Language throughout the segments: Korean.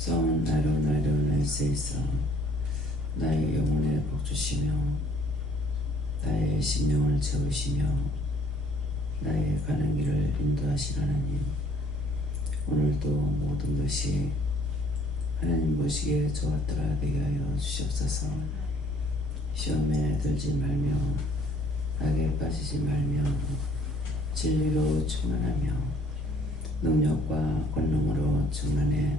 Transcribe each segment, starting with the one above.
성은 나로 날세에서 나의 영혼에 복주시며 나의 심령을 채우시며 나의 가는 길을 인도하시는 하나님, 오늘도 모든 것이 하나님 보시기에 좋았더라 되게 하여 주시옵소서. 시험에 들지 말며 악에 빠지지 말며 진리로 충만하며 능력과 권능으로 충만해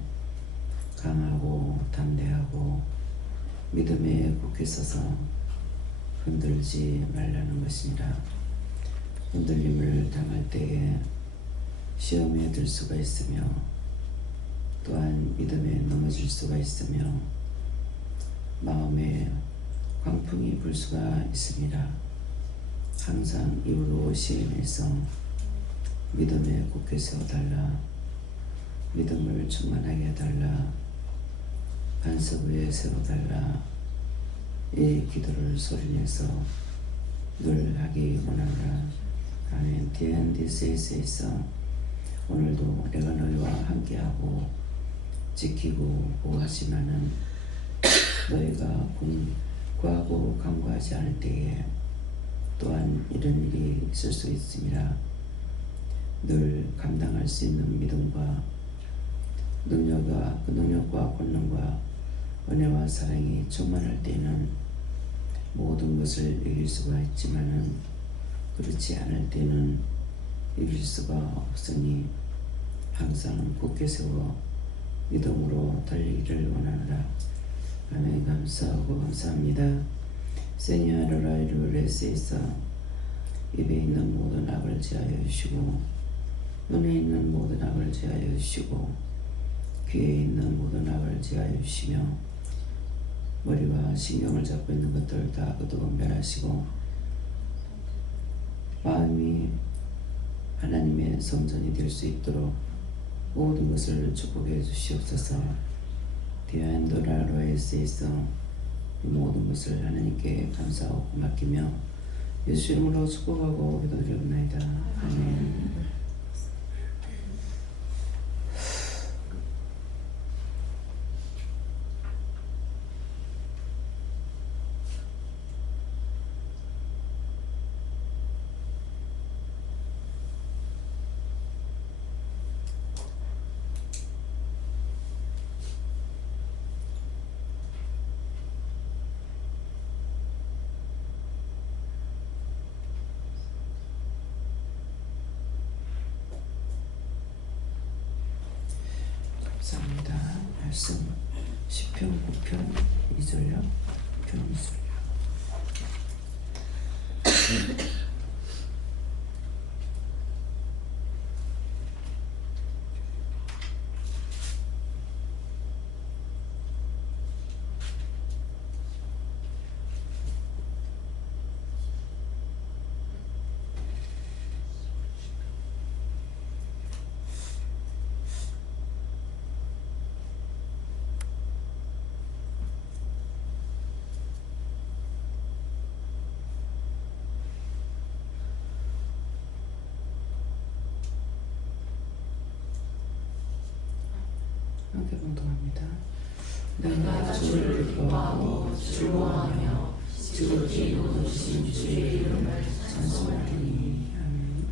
강하고 담대하고 믿음에 굳게 서서 흔들지 말라는 것입니다. 흔들림을 당할 때에 시험에 들 수가 있으며 또한 믿음에 넘어질 수가 있으며 마음에 광풍이 불 수가 있습니다. 항상 이후로 시험에서 믿음에 굳게 세워달라, 믿음을 충만하게 해달라, 반석 위에 세워달라, 이 기도를 소리내서 늘 하기 원하노라. 아멘. DNDC에서 오늘도 내가 너희와 함께하고 지키고 보호하지만은 너희가 구하고 간구하지 않을 때에 또한 이런 일이 있을 수 있습니다. 늘 감당할 수 있는 믿음과 능력과 권능과 은혜와 사랑이 충만할 때는 모든 것을 이길 수가 있지만은 그렇지 않을 때는 이길 수가 없으니 항상 굳게 세워 믿음으로 달리기를 원하노라. 아멘. 감사하고 감사합니다. 세니아르라이루 레스에서 입에 있는 모든 악을 제하여 주시고 눈에 있는 모든 악을 제하여 주시고 귀에 있는 모든 악을 제하여 주시며 머리와 신경을 잡고 있는 것들 다 멸하시고 마음이 하나님의 성전이 될 수 있도록 모든 것을 축복해 주시옵소서. 디안도라로에스에서 모든 것을 하나님께 감사하고 맡기며 예수 이름으로 축복하고 기도드리옵나이다. 아멘. 감사합니다. 말씀 10편 9편 2절요. 9편 2절요. 함께 봉독합니다. 내가 주를 기뻐하고 즐거워하며 지극히 높으신 주의 이름을 찬송하리니. 아멘.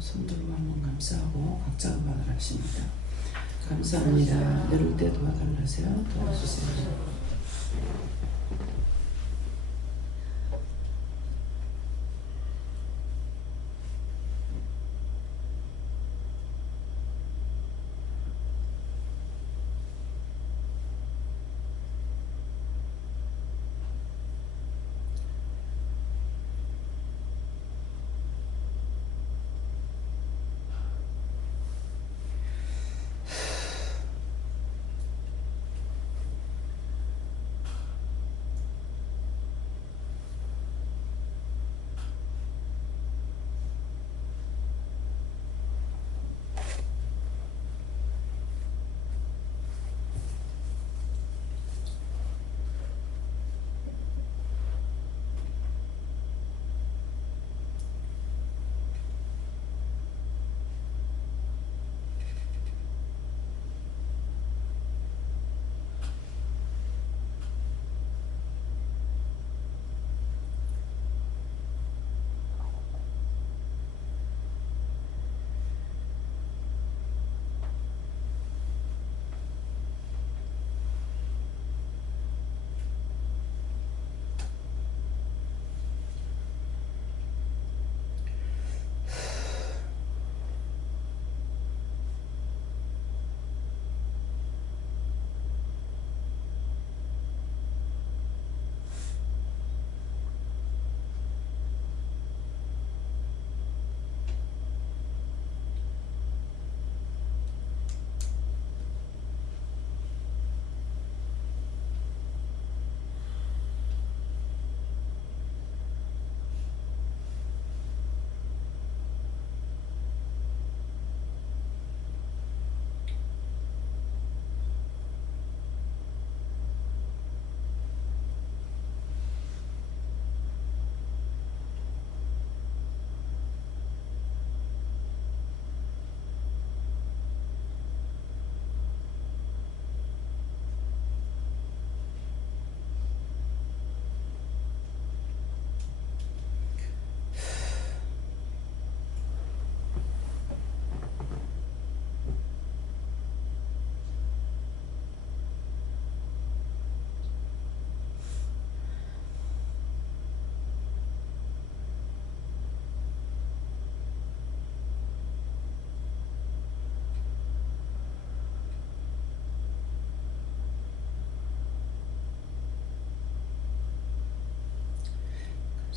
손 들고 한번 감사하고 각자가 받으랍니다. 감사합니다. 내릴 때 도와달라세요. 도와주세요.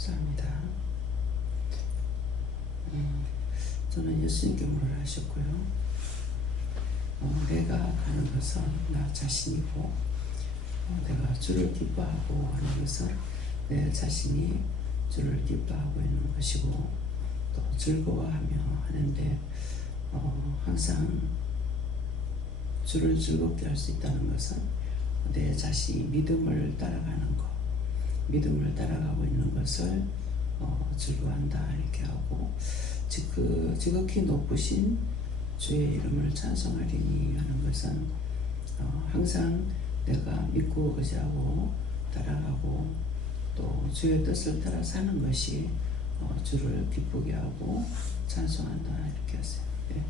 감사합니다. 저는 예수님께 물을 하셨고요. 내가 가는 것은 나 자신이고 내가 주를 기뻐하고 하는 것은 내 자신이 주를 기뻐하고 있는 것이고 또 즐거워하며 하는데 항상 주를 즐겁게 할 수 있다는 것은 내 자신이 믿음을 따라가는 것, 믿음을 따라가고 있는 것을 즐거워한다 이렇게 하고 지극히 높으신 주의 이름을 찬송하리니 하는 것은 항상 내가 믿고 의지하고 따라가고 또 주의 뜻을 따라 사는 것이 주를 기쁘게 하고 찬송한다 이렇게 하세요. 네.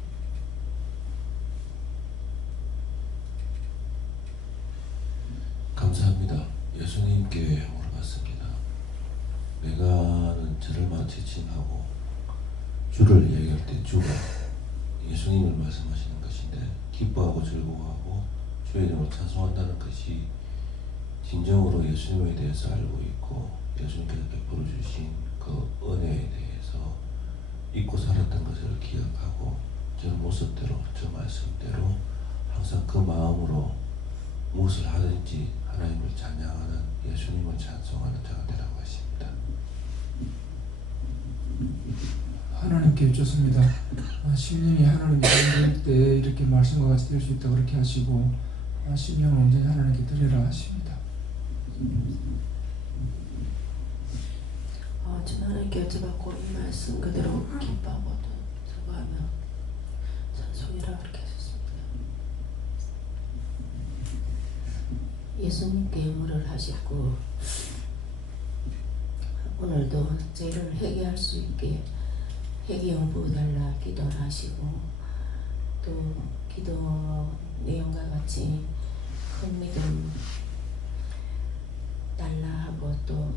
감사합니다. 예수님께 물어봤습니다. 내가는 저를 지칭하고 주를 얘기할 때 주가 예수님을 말씀하시는 것인데 기뻐하고 즐거워하고 주의 이름을 찬송한다는 것이 진정으로 예수님에 대해서 알고 있고 예수님께서 베풀어 주신 그 은혜에 대해서 잊고 살았던 것을 기억하고 저 모습대로 저 말씀대로 항상 그 마음으로 무엇을 하든지 하나님을 찬양하는 예수님을 찬송하는 자가 되라고 하십니다. 하나님께 여쭙습니다. 심령이 하나님께 드릴 때 이렇게 말씀과 같이 될 수 있다 그렇게 하시고 심령을 온전히 하나님께 드리라 하십니다. 주 하나님께 여쭤봤고 이 말씀 그대로 기뻐하고 또 즐거워하며 찬송이라 그렇게 하셨습니다. 예수님께 물을 하셨고 오늘도 저희를 회개할 수 있게 회개 용부 달라 기도를 하시고 또 기도 내용과 같이 큰 믿음 달라 하고 또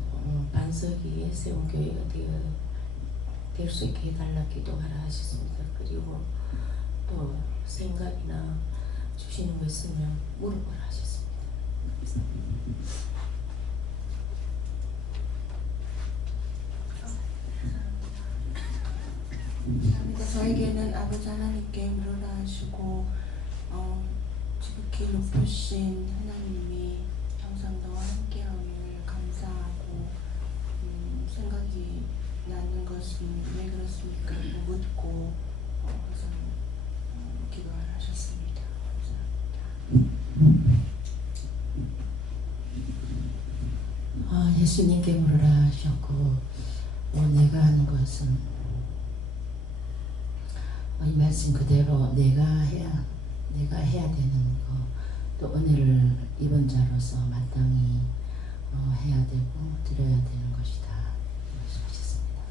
반석 위에 세운 교회가 될 수 있게 해달라 기도하라 하셨습니다. 그리고 또 생각이나 주시는 거 있으면 물어보라 하셨습니다. 감사합니다. 저에게는 아버지 하나님께 물어라 하시고 지극히 높으신 하나님이 항상 너와 함께하길 감사하고 생각이 나는 것은 왜 그렇습니까? 묻고 항상 기도를 하셨습니다. 감사합니다. 예수님께 물으라 하셨고 내가 하는 것은 이 말씀 그대로 내가 해야 되는 거, 또 은혜를 입은 자로서 마땅히 해야 되고 드려야 되는 것이다 말씀하셨습니다.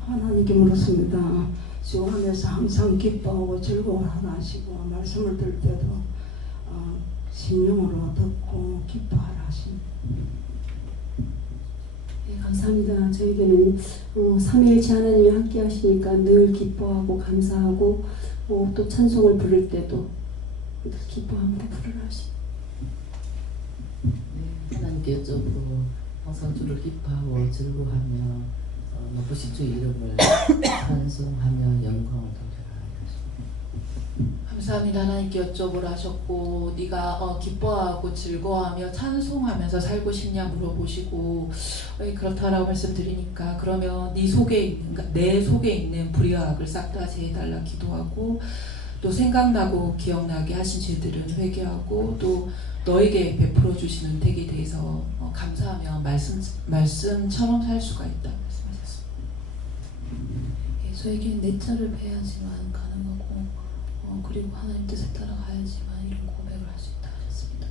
하나님께 물었습니다. 수고하면서 항상 기뻐하고 즐거워하라 하시고 말씀을 들을 때도 심령으로 듣고 기뻐하라 하십니다. 네, 감사합니다. 저에게는 삼위일체 하나님이 함께 하시니까 늘 기뻐하고 감사하고 또 찬송을 부를 때도 늘 기뻐하며 부르라 하십니다. 네, 하나님께 여쭤보고 항상 주를 기뻐하고 즐거워하며 높으신 주의 이름을 찬송하며 영광을 돌려라 하십니다. 감사합니다. 하나님께 여쭤보라 하셨고 네가 기뻐하고 즐거워하며 찬송하면서 살고 싶냐 물어보시고 그렇다라고 말씀드리니까 그러면 내 속에 있는 불의와 악을 싹 다 제해달라 기도하고 또 생각나고 기억나게 하신 죄들은 회개하고 또 너에게 베풀어 주신 은택에 대해서 감사하며 말씀처럼 살 수가 있다 말씀하셨습니다. 저에게는 내 차를 배야지만 가능하고 그리고 하나님 뜻에 따라가야지만 이런 고백을 할 수 있다 하셨습니다.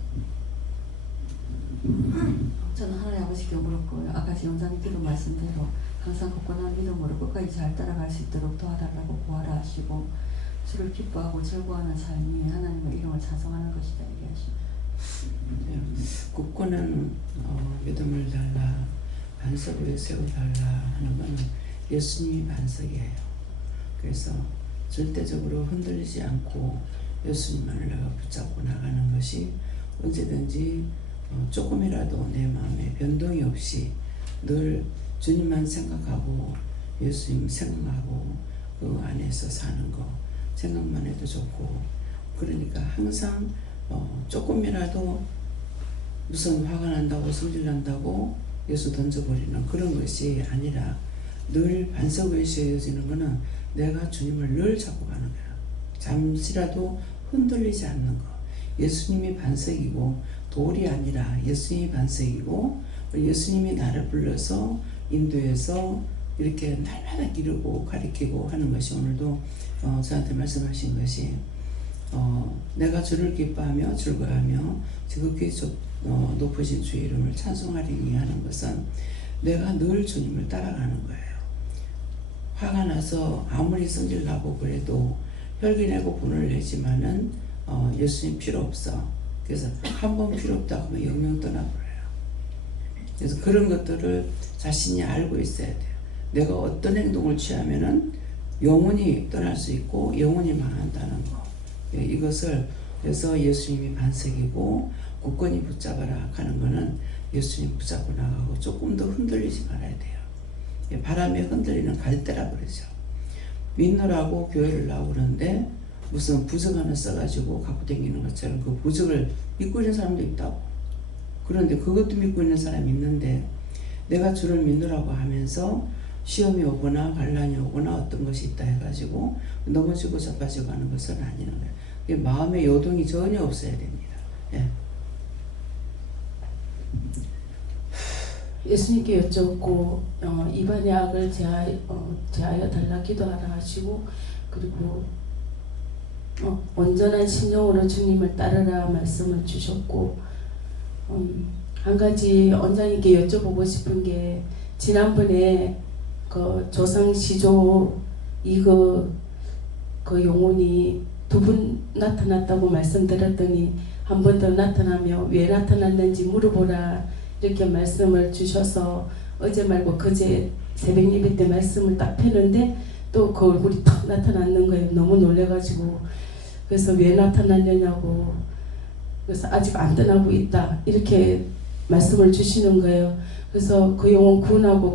저는 하나님 아버지께 물었고요. 아까 지원장님 기도 말씀대로 항상 굳건한 믿음으로 끝까지 잘 따라갈 수 있도록 도와달라고 구하라 하시고 주를 기뻐하고 즐거워하는 삶이 하나님의 이름을 찬송하는 것이다 얘기하십니다. 굳건한 믿음을 달라 반석 위에 세워달라 하는 것은 예수님이 반석이에요. 그래서 절대적으로 흔들리지 않고 예수님만을 내가 붙잡고 나가는 것이 언제든지 조금이라도 내 마음에 변동이 없이 늘 주님만 생각하고 예수님 생각하고 그 안에서 사는 거 생각만 해도 좋고, 그러니까 항상 조금이라도 무슨 화가 난다고 성질 난다고 예수 던져버리는 그런 것이 아니라 늘 반석의식에 이어지는 거는 내가 주님을 늘 잡고 가는 거야. 잠시라도 흔들리지 않는 거. 예수님이 반석이고 돌이 아니라 예수님이 반석이고, 예수님이 나를 불러서 인도해서 이렇게 날마다 기르고 가리키고 하는 것이 오늘도 저한테 말씀하신 것이 내가 주를 기뻐하며 즐거워하며 지극히 높으신 주의 이름을 찬송하리니 하는 것은 내가 늘 주님을 따라가는 거예요. 화가 나서 아무리 성질나고 그래도 혈기 내고 분을 내지만은 예수님 필요 없어. 그래서 한 번 필요 없다 하면 영영 떠나버려요. 그래서 그런 것들을 자신이 알고 있어야 돼요. 내가 어떤 행동을 취하면은 영원히 떠날 수 있고 영원히 망한다는 거. 이것을 그래서 예수님이 반석이고 굳건히 붙잡아라 하는 거는 예수님 붙잡고 나가고 조금 더 흔들리지 말아야 돼요. 바람에 흔들리는 갈대라 그러죠. 믿노라고 교회를 나오는데 무슨 부적 하나 써가지고 갖고 다니는 것처럼 그 부적을 믿고 있는 사람도 있다고. 그런데 그것도 믿고 있는 사람이 있는데 내가 주를 믿노라고 하면서 시험이 오거나 반란이 오거나 어떤 것이 있다 해가지고 넘어지고 자빠지고 하는 것은 아니는 거예요. 마음의 요동이 전혀 없어야 됩니다. 예. 예수님께 여쭙고 입안의 악을 제하여 달라 기도하라 하시고, 그리고 온전한 심령으로 주님을 따르라 말씀을 주셨고, 한 가지 원장님께 여쭤보고 싶은 게, 지난번에 그 조상시조 그 영혼이 2분 나타났다고 말씀드렸더니 한 번 더 나타나며 왜 나타났는지 물어보라 이렇게 말씀을 주셔서 어제 말고 그제 새벽 예배 때 말씀을 딱 펴는데 또 그 얼굴이 탁 나타났는 거예요. 너무 놀래가지고. 그래서 왜 나타났느냐고, 그래서 아직 안 떠나고 있다 이렇게 말씀을 주시는 거예요. 그래서 그 영혼 구원하고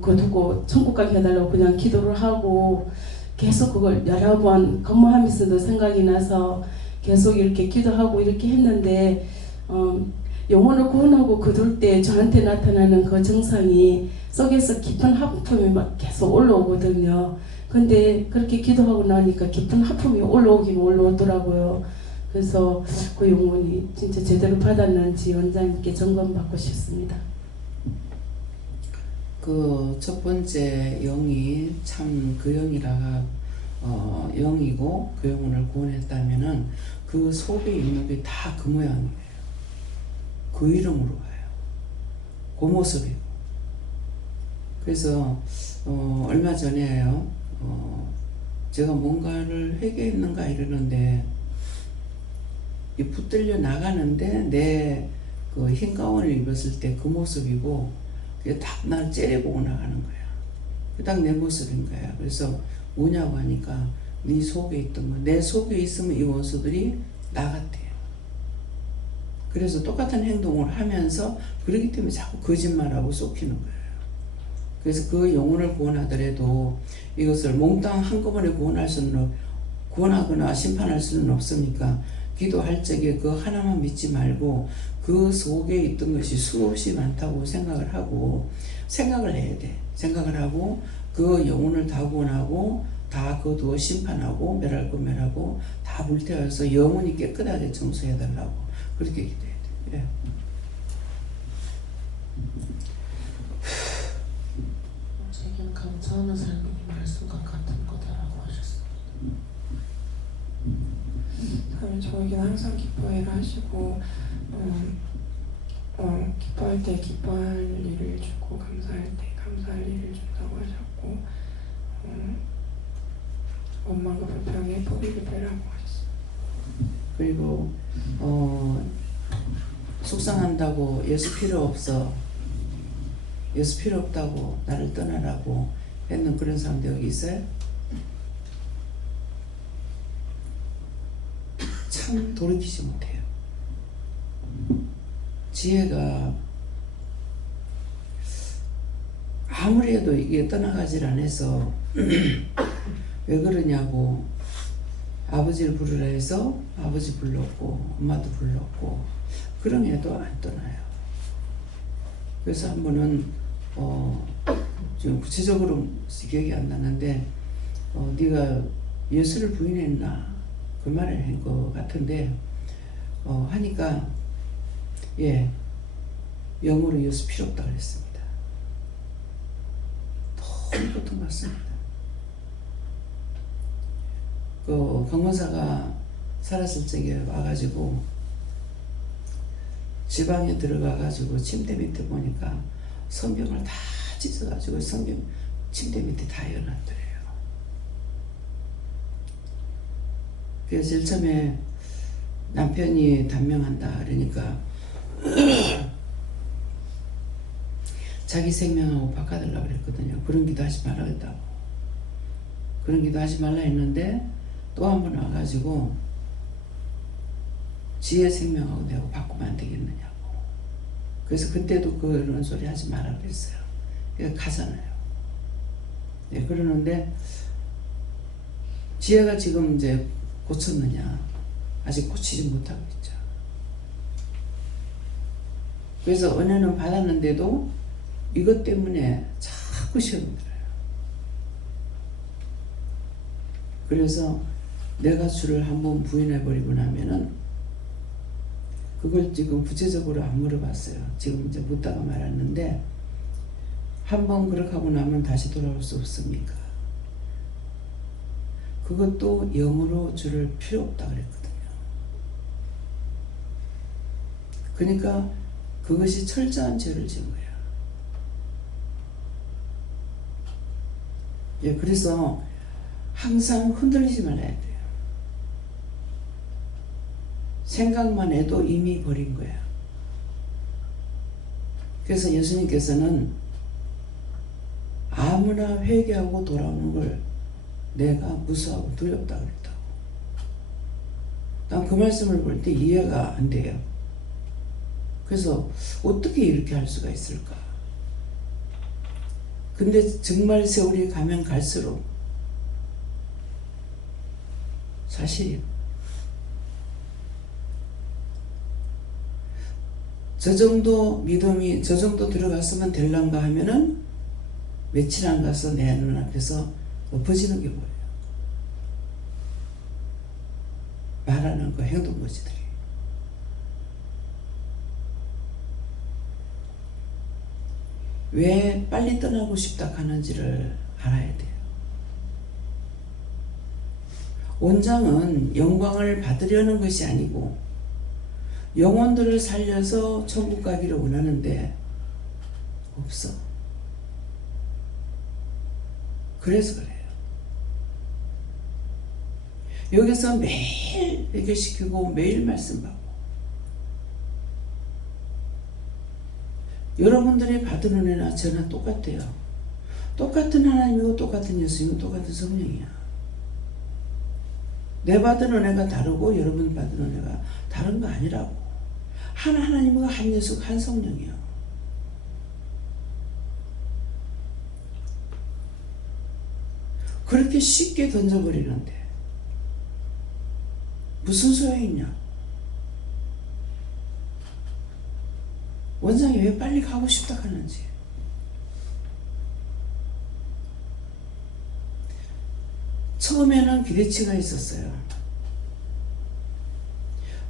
거두고 천국 가게 해달라고 그냥 기도를 하고 계속 그걸 여러 번 근무하면서도 생각이 나서 계속 이렇게 기도하고 이렇게 했는데 영혼을 구원하고 거둘 때 저한테 나타나는 그 증상이 속에서 깊은 하품이 막 계속 올라오거든요. 근데 그렇게 기도하고 나니까 깊은 하품이 올라오긴 올라오더라고요. 그래서 그 영혼이 진짜 제대로 받았는지 원장님께 점검받고 싶습니다. 그 첫 번째 영이 참 그 영이라가 영이고 그 영혼을 구원했다면은 그 속에 있는 게 다 그 모양이에요. 그 이름으로 와요. 그 모습이고. 그래서 얼마 전에요. 제가 뭔가를 회개했는가 이러는데 이 붙들려 나가는데 내 그 흰 가운을 입었을 때 그 모습이고, 그게 딱 날 째려보고 나가는 거야. 딱 내 모습인 거야. 그래서 뭐냐고 하니까 네 속에 있던 거, 내 속에 있으면 이 원수들이 나갔대요. 그래서 똑같은 행동을 하면서 그렇기 때문에 자꾸 거짓말하고 속이는 거예요. 그래서 그 영혼을 구원하더라도 이것을 몽땅 한꺼번에 구원하거나 심판할 수는 없으니까 기도할 적에 그 하나만 믿지 말고 그 속에 있던 것이 수없이 많다고 생각을 하고 생각을 해야 돼. 생각을 하고 그 영혼을 다 구원하고 다 거두어 심판하고 멸할 거 멸하고 다 불태워서 영혼이 깨끗하게 청소해달라고 그렇게 기도해야 돼. 예. 제겐 감사하는 삶이 말씀과 같은 거다라고 하셨습니다. 저에게는 항상 기뻐해라 하시고 기뻐할 때 기뻐할 일을 주고 감사할 때 감사할 일을 준다고 하셨고 원망과 불평에 포기를 빼라고 하셨어요. 그리고 속상한다고 예수 필요 없어, 예수 필요 없다고 나를 떠나라고 했는 그런 사람도 여기 있어요? 참 돌이키지 못해요. 지혜가 아무리 해도 이게 떠나가질 않아서 왜 그러냐고 아버지를 부르라 해서 아버지 불렀고 엄마도 불렀고 그럼에도 안 떠나요. 그래서 한 번은 좀 구체적으로 기억이 안 나는데 네가 예수를 부인했나 그 말을 한 것 같은데 하니까 예 영어로 예수 필요 없다 그랬습니다. 너무 고통받습니다. 그 강원사가 살았을 적에 와가지고 지방에 들어가가지고 침대 밑에 보니까 성경을 다 찢어가지고 성경 침대 밑에 다 열어놨더래요. 그래서 제일 처음에 남편이 단명한다 그러니까 자기 생명하고 바꿔달라고 그랬거든요. 그런 기도 하지 말라 그랬다고. 그런 기도 하지 말라 했는데 또 한 번 와가지고 지혜 생명하고 내가 바꾸면 안 되겠느냐고. 그래서 그때도 그런 소리 하지 마라 그랬어요. 그러니까 가잖아요. 네, 그러는데 지혜가 지금 이제 고쳤느냐? 아직 고치지 못하고 있죠. 그래서 은혜는 받았는데도 이것 때문에 자꾸 시험이 들어요. 그래서 내가 주를 한번 부인해버리고 나면은 그걸 지금 구체적으로 안 물어봤어요. 지금 이제 묻다가 말았는데 한번 그렇게 하고 나면 다시 돌아올 수 없습니까? 그것도 영으로 주를 필요 없다 그랬거든요. 그러니까 그것이 철저한 죄를 지은 거예요. 예, 그래서 항상 흔들리지 말아야 돼요. 생각만 해도 이미 버린 거야. 그래서 예수님께서는 아무나 회개하고 돌아오는 걸 내가 무서워하고 두렵다 그랬다고. 난 그 말씀을 볼 때 이해가 안 돼요. 그래서 어떻게 이렇게 할 수가 있을까? 근데 정말 세월이 가면 갈수록 사실이요. 저 정도 믿음이 저 정도 들어갔으면 될란가 하면은 며칠 안 가서 내 눈앞에서 엎어지는 게 뭐예요? 말하는 거 행동거지들이. 왜 빨리 떠나고 싶다 하는지를 알아야 돼요. 온장은 영광을 받으려는 것이 아니고 영혼들을 살려서 천국 가기를 원하는데 없어. 그래서 그래요. 여기서 매일 회개시키고 매일 말씀 받고 여러분들이 받은 은혜나 저나 똑같아요. 똑같은 하나님이고 똑같은 예수님이고 똑같은 성령이야. 내 받은 은혜가 다르고 여러분 받은 은혜가 다른 거 아니라고. 한 하나님과 한 예수 한 성령이요. 그렇게 쉽게 던져버리는데 무슨 소용이 있냐? 원장이 왜 빨리 가고 싶다 하는지. 처음에는 기대치가 있었어요.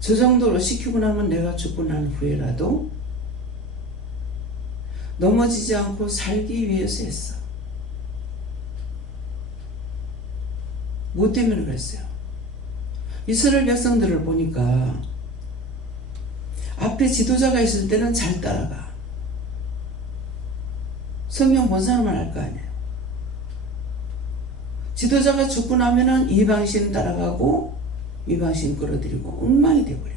저 정도로 시키고 나면 내가 죽고 난 후에라도 넘어지지 않고 살기 위해서 했어. 뭐 때문에 그랬어요? 이스라엘 백성들을 보니까 앞에 지도자가 있을 때는 잘 따라가. 성경 본 사람은 알 거 아니에요. 지도자가 죽고 나면은 이방신 따라가고 이방신 끌어들이고 엉망이 돼버려.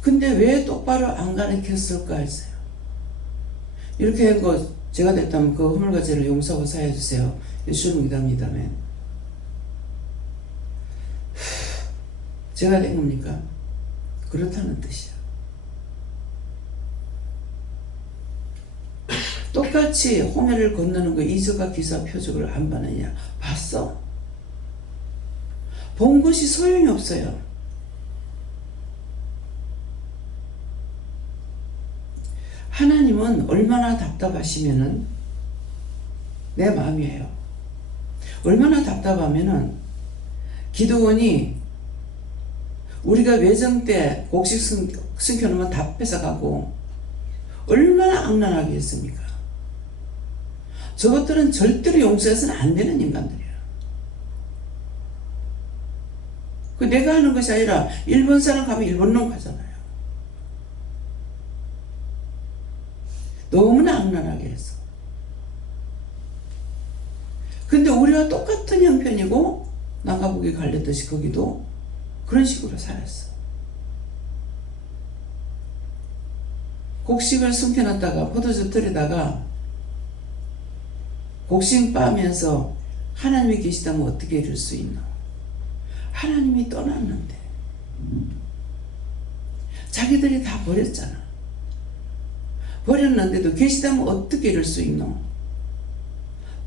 근데 왜 똑바로 안 가르쳤을까 했어요. 이렇게 한 거 제가 됐다면 그 허물과 죄를 용서하고 사해 주세요. 예수를 믿답니다면 제가 된 겁니까? 그렇다는 뜻이야. 똑같이 홍해를 건너는 그 이적과 기사 표적을 안 봤느냐? 봤어. 본 것이 소용이 없어요. 하나님은 얼마나 답답하시면은 내 마음이에요. 얼마나 답답하면은 기도원이 우리가 외정 때 곡식 숨겨놓으면 다 뺏어가고 얼마나 악랄하게 했습니까? 저것들은 절대로 용서해서는 안 되는 인간들이에요. 그 내가 하는 것이 아니라 일본 사람 가면 일본 놈 가잖아요. 너무나 악랄하게 했어. 근데 우리와 똑같은 형편이고 나가보기 갈렸듯이 거기도 그런 식으로 살았어. 곡식을 숨겨놨다가 포도주 들여다가 곡식 빠면서 하나님이 계시다면 어떻게 이럴 수 있나? 하나님이 떠났는데 자기들이 다 버렸잖아. 버렸는데도 계시다면 어떻게 이럴 수 있노?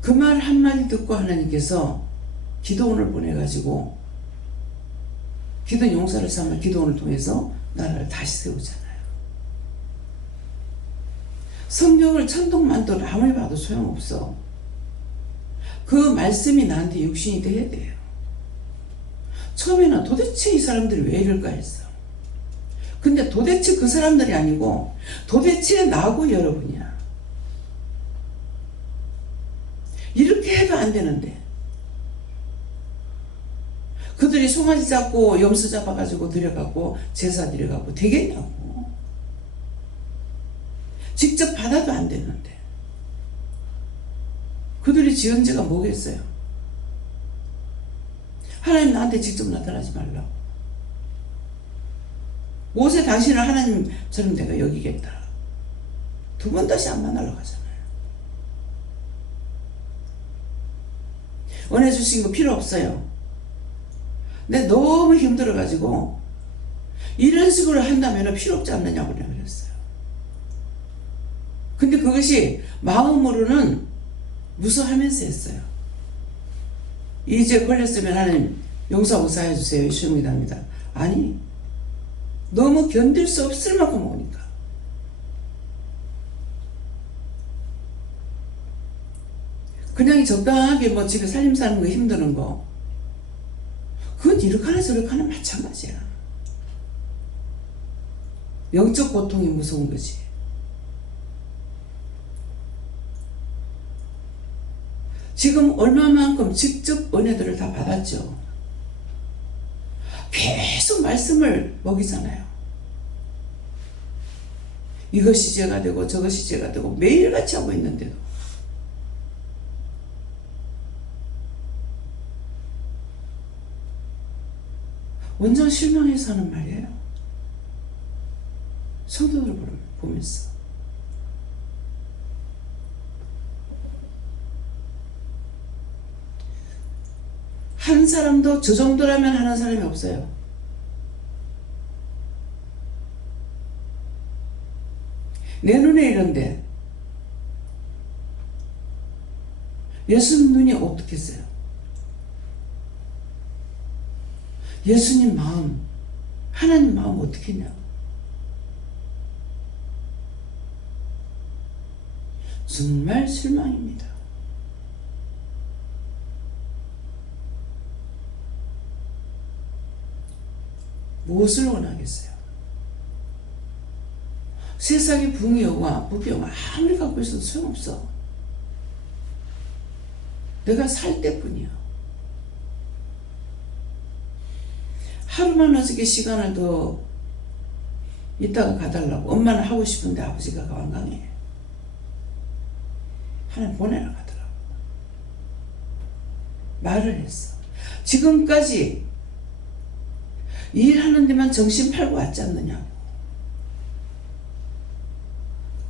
그 말 한마디 듣고 하나님께서 기도원을 보내가지고 기도 용사를 삼아 기도원을 통해서 나라를 다시 세우잖아요. 성경을 천동만도 아무리 봐도 소용없어. 그 말씀이 나한테 육신이 돼야 돼요. 처음에는 도대체 이 사람들이 왜 이럴까 했어. 근데 도대체 그 사람들이 아니고 도대체 나하고 여러분이야. 이렇게 해도 안 되는데 그들이 송아지 잡고 염소 잡아가지고 들여가고 제사 드려가고 되겠냐고. 직접 받아도 안 되는데 그들이 지은 죄가 뭐겠어요? 하나님 나한테 직접 나타나지 말라고. 모세 당신을 하나님처럼 내가 여기겠다. 두 번 다시 안 만나러 가잖아요. 은혜 주신 거 필요 없어요. 근데 너무 힘들어가지고 이런 식으로 한다면 필요 없지 않느냐고 내가 그랬어요. 근데 그것이 마음으로는 무서워하면서 했어요. 이제 걸렸으면 하나님 용서하고 사해주세요. 예수님이답니다. 아니 너무 견딜 수 없을 만큼 오니까. 그냥 적당하게 뭐 집에 살림 사는 거 힘드는 거 그건 이렇게 하나 저렇게 하나 마찬가지야. 영적 고통이 무서운 거지. 지금 얼마만큼 직접 은혜들을 다 받았죠. 계속 말씀을 먹이잖아요. 이것이 죄가 되고 저것이 죄가 되고 매일같이 하고 있는데도 완전 실망해서 하는 말이에요. 성도들을 보면서 한 사람도 저 정도라면 하는 사람이 없어요. 내 눈에 이런데 예수님 눈이 어떻겠어요? 예수님 마음, 하나님 마음 어떻게 했냐? 정말 실망입니다. 무엇을 원하겠어요? 세상의 붕여와 부병을 아무리 갖고 있어도 소용없어. 내가 살 때뿐이야. 하루만 어저께 시간을 더 이따가 가달라고. 엄마는 하고 싶은데 아버지가 완강해. 하나님 보내라 가더라고. 말을 했어. 지금까지 일하는 데만 정신 팔고 왔지 않느냐고.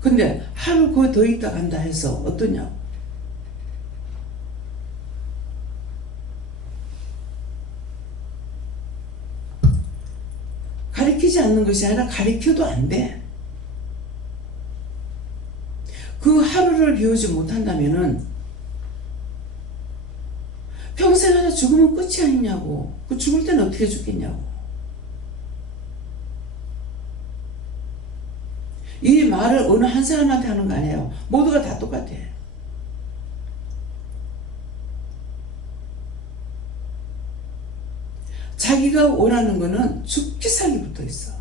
근데 하루 그거 더 있다 간다 해서 어떠냐고. 가르치지 않는 것이 아니라 가르쳐도 안 돼. 그 하루를 비우지 못한다면은 평생 하다 죽으면 끝이 아니냐고. 그 죽을 때는 어떻게 죽겠냐고. 이 말을 어느 한 사람한테 하는 거 아니에요. 모두가 다 똑같아. 자기가 원하는 거는 죽기 살기 붙어 있어.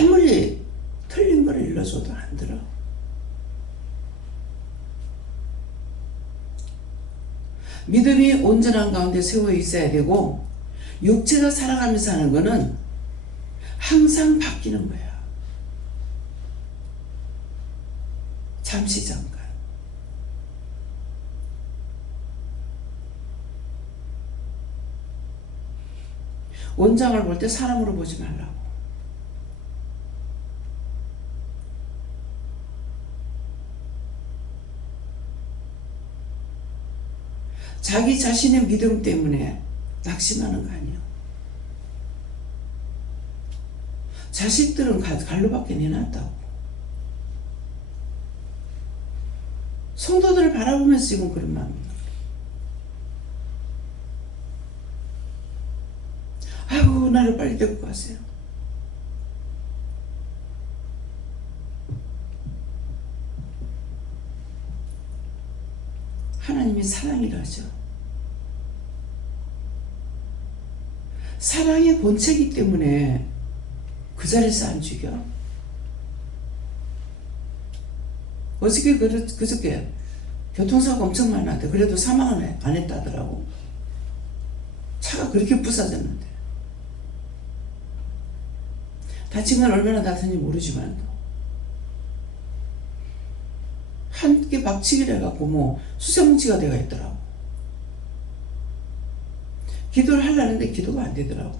아무리 틀린 걸 일러줘도 안 들어. 믿음이 온전한 가운데 세워 있어야 되고, 육체가 살아가면서 하는 거는 항상 바뀌는 거야. 잠시 잠깐. 원장을 볼 때 사람으로 보지 말라고. 자기 자신의 믿음 때문에 낙심하는 거 아니야. 자식들은 갈로 밖에 내놨다고. 성도들을 바라보면서 지금 그런 마음이야. 아이고, 나를 빨리 데리고 가세요. 하나님이 사랑이라죠. 사랑의 본체이기 때문에 그 자리에서 안 죽여. 그저께 교통사고 엄청 많이 났대. 그래도 사망은 안 했다더라고. 차가 그렇게 부서졌는데. 다친 건 얼마나 다쳤는지 모르지만 한 개 박치기를 해갖고 뭐 수세뭉치가 되어 있더라고. 기도를 하려는데 기도가 안 되더라고.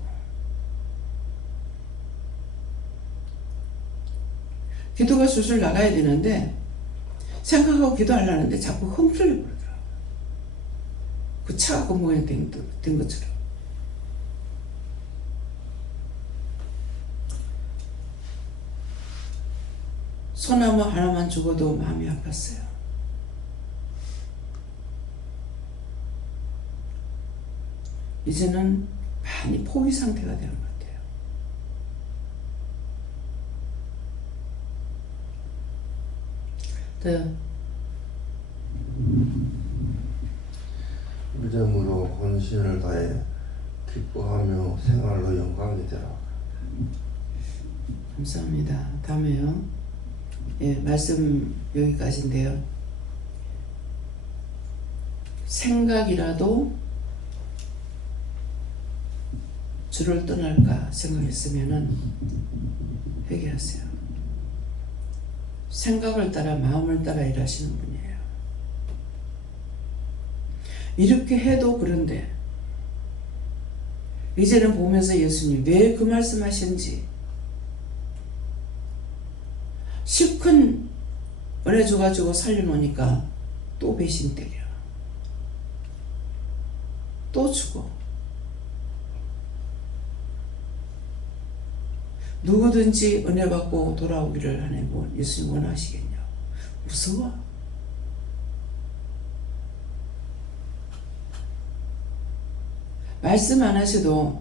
기도가 술술 나가야 되는데 생각하고 기도하려는데 자꾸 흠틀려 버리더라고. 그 차가 그 모양 된 것처럼. 소나무 하나만 죽어도 마음이 아팠어요. 이제는 많이 포기 상태가 되는 것 같아요. 믿음으로 헌신을 다해 기뻐하며 생활로 영광이 되라. 감사합니다. 다음에요. 예, 말씀 여기까지인데요. 생각이라도 주를 떠날까 생각했으면은 회개하세요. 생각을 따라 마음을 따라 일하시는 분이에요. 이렇게 해도 그런데 이제는 보면서 예수님 왜 그 말씀하시는지 실컷 은혜 줘가지고 살려놓으니까 또 배신 때려. 또 죽어. 누구든지 은혜 받고 돌아오기를 하냐고 예수님 원하시겠냐고. 무서워. 말씀 안 하셔도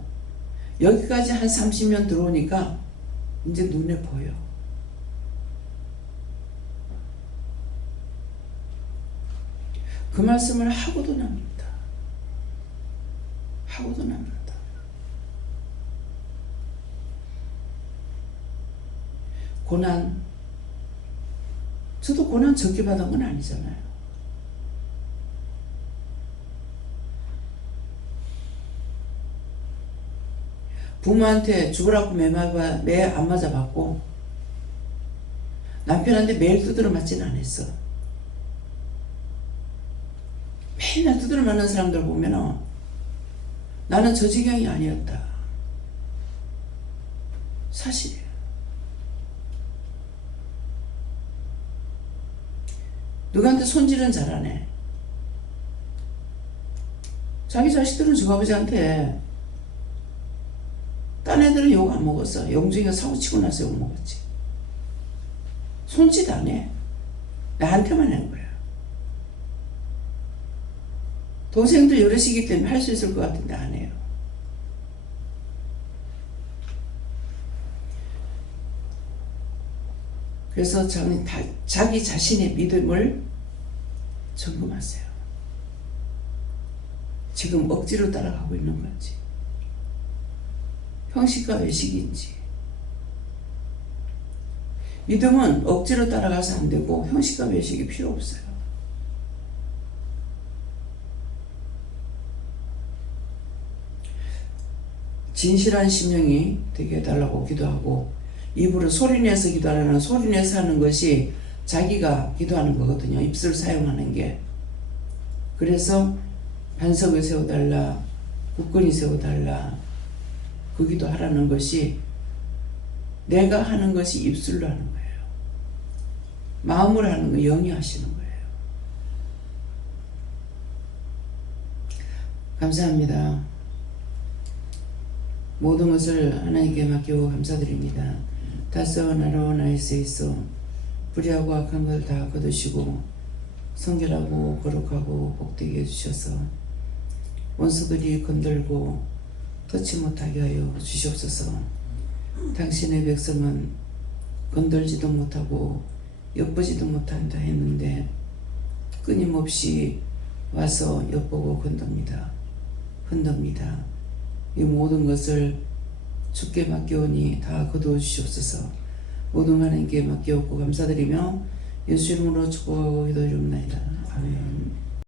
여기까지 한 30년 들어오니까 이제 눈에 보여. 그 말씀을 하고도 납니다. 하고도 납니다. 고난, 저도 고난 적게 받은 건 아니잖아요. 부모한테 죽으라고 매 안 맞아봤고 남편한테 매일 두드려 맞지는 않았어. 맨날 두드려 맞는 사람들 보면은 나는 저 지경이 아니었다. 사실이에요. 누구한테 손질은 잘하네. 자기 자식들은 저 아버지한테 딴 애들 자네들은 욕 안 먹었어. 영중이가 사고치고 나서 욕 먹었지. 손짓 안 해. 나한테만 한 거야. 동생들 여럿이기 때문에 할 수 있을 것 같은데 안 해요. 그래서 자기 자신의 믿음을 점검하세요. 지금 억지로 따라가고 있는 건지, 형식과 외식인지. 믿음은 억지로 따라가서 안 되고 형식과 외식이 필요 없어요. 진실한 심령이 되게 해달라고 기도하고, 입으로 소리내서 기도하는, 소리내서 하는 것이 자기가 기도하는 거거든요. 입술 사용하는 게. 그래서 반석을 세워달라, 굳건히 세워달라, 그 기도하라는 것이 내가 하는 것이 입술로 하는 거예요. 마음으로 하는 거 영이 하시는 거예요. 감사합니다. 모든 것을 하나님께 맡기고 감사드립니다. 다스와 나라와 나에서 있어 불의하고 악한 걸 다 거두시고 성결하고 거룩하고 복되게 해주셔서 원수들이 건들고 터치 못하게 하여 주시옵소서. 당신의 백성은 건들지도 못하고 엿보지도 못한다 했는데 끊임없이 와서 엿보고 건듭니다. 흔듭니다. 이 모든 것을 주께 맡겨오니 다 거두어 주시옵소서. 모든 하나님께 맡겨오고 감사드리며 예수 이름으로 축복하고 기도드립니다. 아멘.